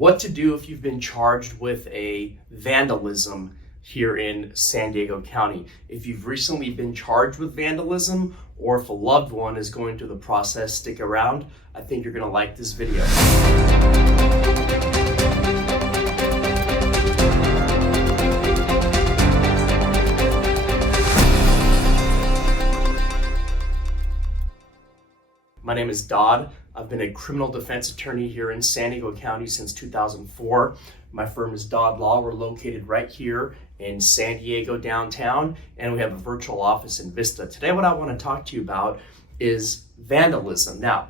what to do if you've been charged with a vandalism here in San Diego County. If you've recently been charged with vandalism, or if a loved one is going through the process, stick around. I think you're going to like this video. My name is Dod. I've been a criminal defense attorney here in San Diego County since 2004. My firm is Dod Law. We're located right here in San Diego downtown, and we have a virtual office in Vista. Today, what I want to talk to you about is vandalism. Now,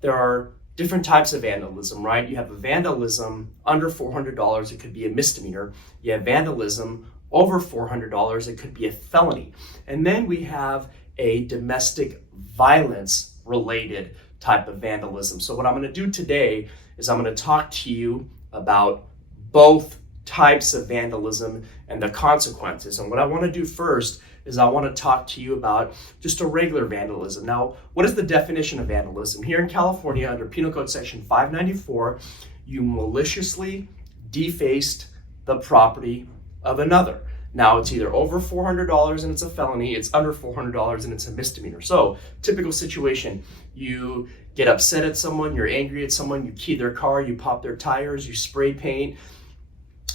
there are different types of vandalism, right? You have a vandalism under $400, it could be a misdemeanor. You have vandalism over $400, it could be a felony. And then we have a domestic violence related type of vandalism. So what I'm going to do today is I'm going to talk to you about both types of vandalism and the consequences. And what I want to do first is I want to talk to you about just a regular vandalism. Now, what is the definition of vandalism? Here in California, under Penal Code Section 594, you maliciously defaced the property of another. Now, it's either over $400 and it's a felony, it's under $400 and it's a misdemeanor. So, typical situation, you get upset at someone, you're angry at someone, you key their car, you pop their tires, you spray paint,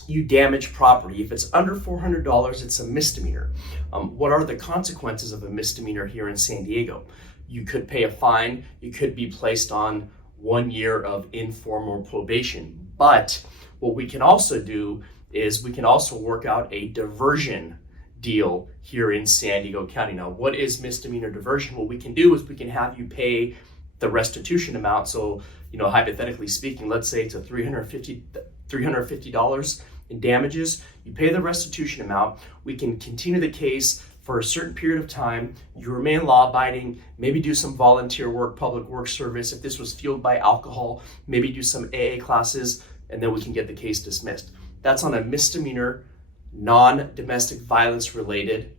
you damage property. If it's under $400, it's a misdemeanor. What are the consequences of a misdemeanor here in San Diego? You could pay a fine, you could be placed on 1 year of informal probation. But what we can also do is we can also work out a diversion deal here in San Diego County. Now, what is misdemeanor diversion? What we can do is we can have you pay the restitution amount. So, hypothetically speaking, let's say it's a $350 in damages. You pay the restitution amount. We can continue the case for a certain period of time. You remain law-abiding, maybe do some volunteer work, public work service. If this was fueled by alcohol, maybe do some AA classes, and then we can get the case dismissed. That's on a misdemeanor, non-domestic violence related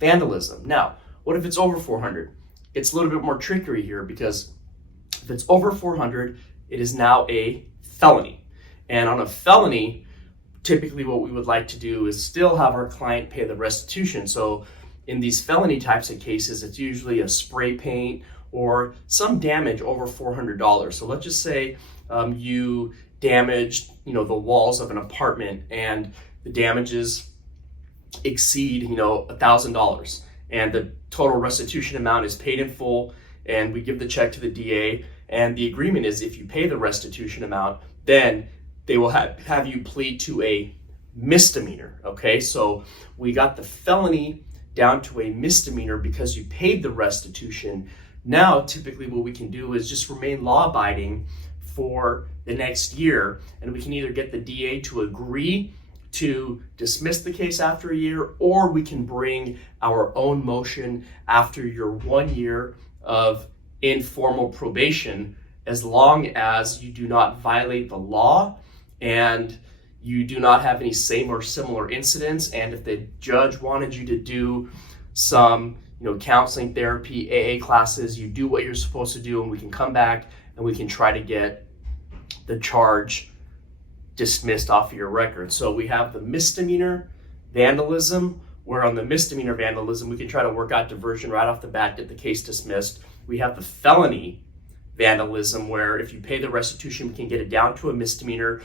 vandalism. Now, what if it's over 400? It's a little bit more trickery here, because if it's over 400, it is now a felony. And on a felony, typically what we would like to do is still have our client pay the restitution. So in these felony types of cases, it's usually a spray paint or some damage over $400. So let's just say you damaged, the walls of an apartment, and the damages exceed, $1,000, and the total restitution amount is paid in full, and we give the check to the DA, and the agreement is if you pay the restitution amount, then they will have you plead to a misdemeanor. Okay, so we got the felony down to a misdemeanor because you paid the restitution. Now, typically what we can do is just remain law-abiding for the next year, and we can either get the DA to agree to dismiss the case after a year, or we can bring our own motion after your 1 year of informal probation, as long as you do not violate the law and you do not have any same or similar incidents. And if the judge wanted you to do some counseling, therapy, AA classes, you do what you're supposed to do, and we can come back and we can try to get the charge dismissed off of your record. So we have the misdemeanor vandalism, where on the misdemeanor vandalism, we can try to work out diversion right off the bat, get the case dismissed. We have the felony vandalism, where if you pay the restitution, we can get it down to a misdemeanor,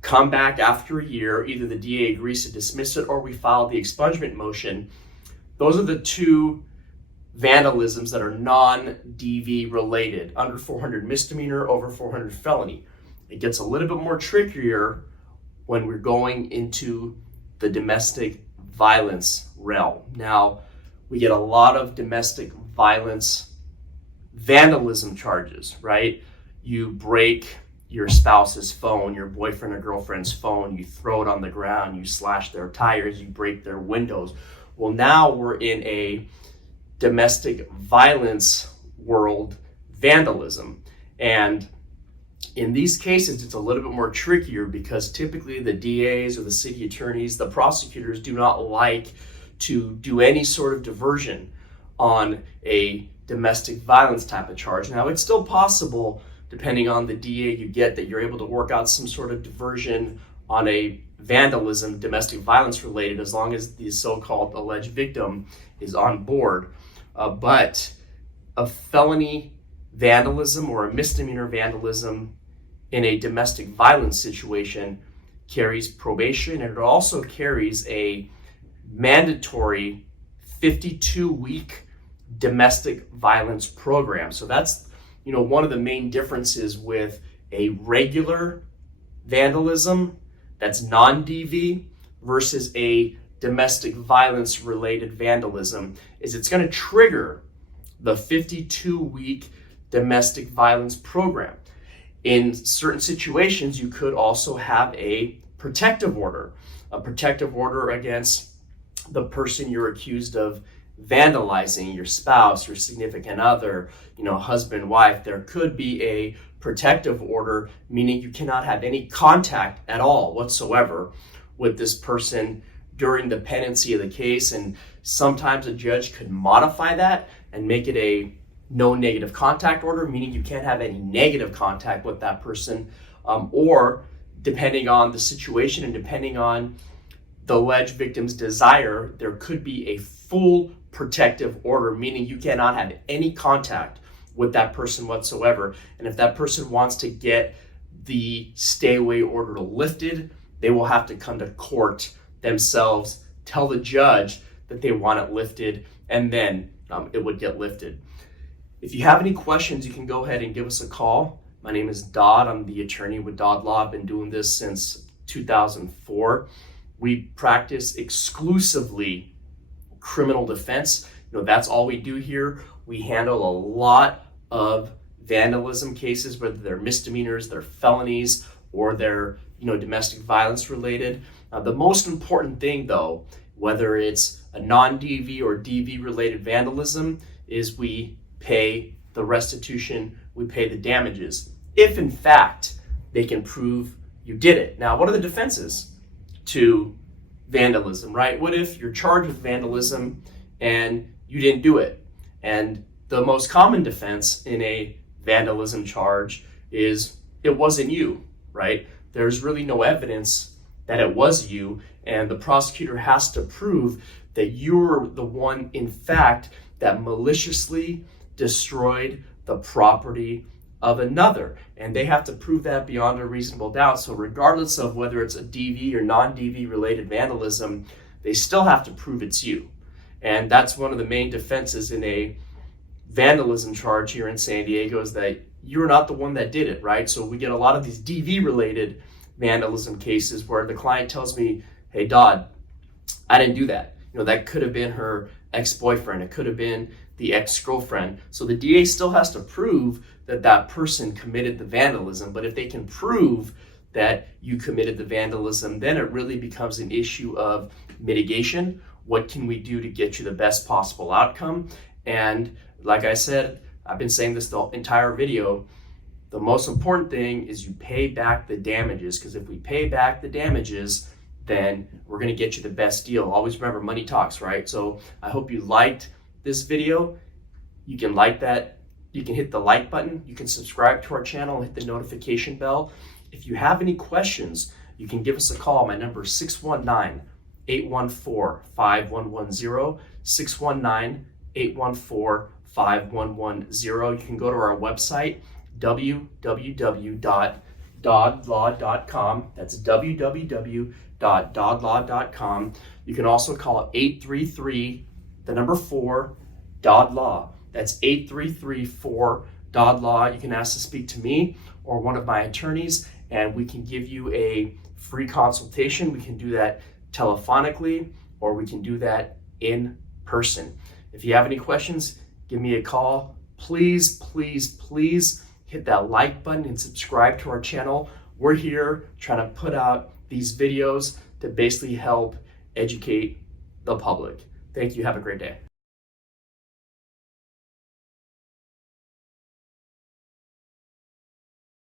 come back after a year, either the DA agrees to dismiss it or we file the expungement motion. Those are the two vandalisms that are non-DV related: under 400 misdemeanor, over 400 felony. It gets a little bit more trickier when we're going into the domestic violence realm. Now, we get a lot of domestic violence vandalism charges, right? You break your spouse's phone, your boyfriend or girlfriend's phone, you throw it on the ground, you slash their tires, you break their windows. Well, now we're in a domestic violence world, vandalism. And in these cases, it's a little bit more trickier, because typically the DAs or the city attorneys, the prosecutors, do not like to do any sort of diversion on a domestic violence type of charge. Now, it's still possible depending on the DA you get, that you're able to work out some sort of diversion on a vandalism, domestic violence related, as long as the so-called alleged victim is on board. But a felony vandalism or a misdemeanor vandalism in a domestic violence situation carries probation, and it also carries a mandatory 52-week domestic violence program. So that's, one of the main differences with a regular vandalism that's non-DV versus a domestic violence related vandalism, is it's going to trigger the 52-week domestic violence program. In certain situations, you could also have a protective order against the person you're accused of vandalizing, your spouse, your significant other, husband, wife. There could be a protective order, meaning you cannot have any contact at all whatsoever with this person during the pendency of the case. And sometimes a judge could modify that and make it a no negative contact order, meaning you can't have any negative contact with that person, or depending on the situation and depending on the alleged victim's desire, there could be a full protective order, meaning you cannot have any contact with that person whatsoever. And if that person wants to get the stay away order lifted, they will have to come to court themselves, tell the judge that they want it lifted, and then it would get lifted. If you have any questions, you can go ahead and give us a call. My name is Dod. I'm the attorney with Dod Law. I've been doing this since 2004. We practice exclusively criminal defense. That's all we do here. We handle a lot of vandalism cases, whether they're misdemeanors, they're felonies, or they're domestic violence related. The most important thing, though, whether it's a non-DV or DV related vandalism, is we pay the restitution, we pay the damages, if in fact they can prove you did it. Now, what are the defenses to vandalism, right? What if you're charged with vandalism and you didn't do it? And the most common defense in a vandalism charge is it wasn't you, right? There's really no evidence that it was you, and the prosecutor has to prove that you're the one, in fact, that maliciously destroyed the property of another. And they have to prove that beyond a reasonable doubt. So regardless of whether it's a DV or non-DV related vandalism, they still have to prove it's you. And that's one of the main defenses in a vandalism charge here in San Diego, is that you're not the one that did it, right? So we get a lot of these DV related vandalism cases where the client tells me, hey, Dod, I didn't do that. That could have been her ex-boyfriend. It could have been the ex-girlfriend. So the DA still has to prove that that person committed the vandalism. But if they can prove that you committed the vandalism, then it really becomes an issue of mitigation. What can we do to get you the best possible outcome? And like I said, I've been saying this the entire video, the most important thing is you pay back the damages, because if we pay back the damages, then we're going to get you the best deal. Always remember, money talks, right? So I hope you liked this video. You can like that. You can hit the like button. You can subscribe to our channel and hit the notification bell. If you have any questions, you can give us a call. My number is 619-814-5110, 619-814-5110. You can go to our website, www.dodlaw.com. That's www.dodlaw.com. You can also call 833, the number 4, Dod Law. That's 833-4-DOD-LAW. You can ask to speak to me or one of my attorneys, and we can give you a free consultation. We can do that telephonically, or we can do that in person. If you have any questions, give me a call. Please, please, please hit that like button and subscribe to our channel. We're here trying to put out these videos to basically help educate the public. Thank you. Have a great day.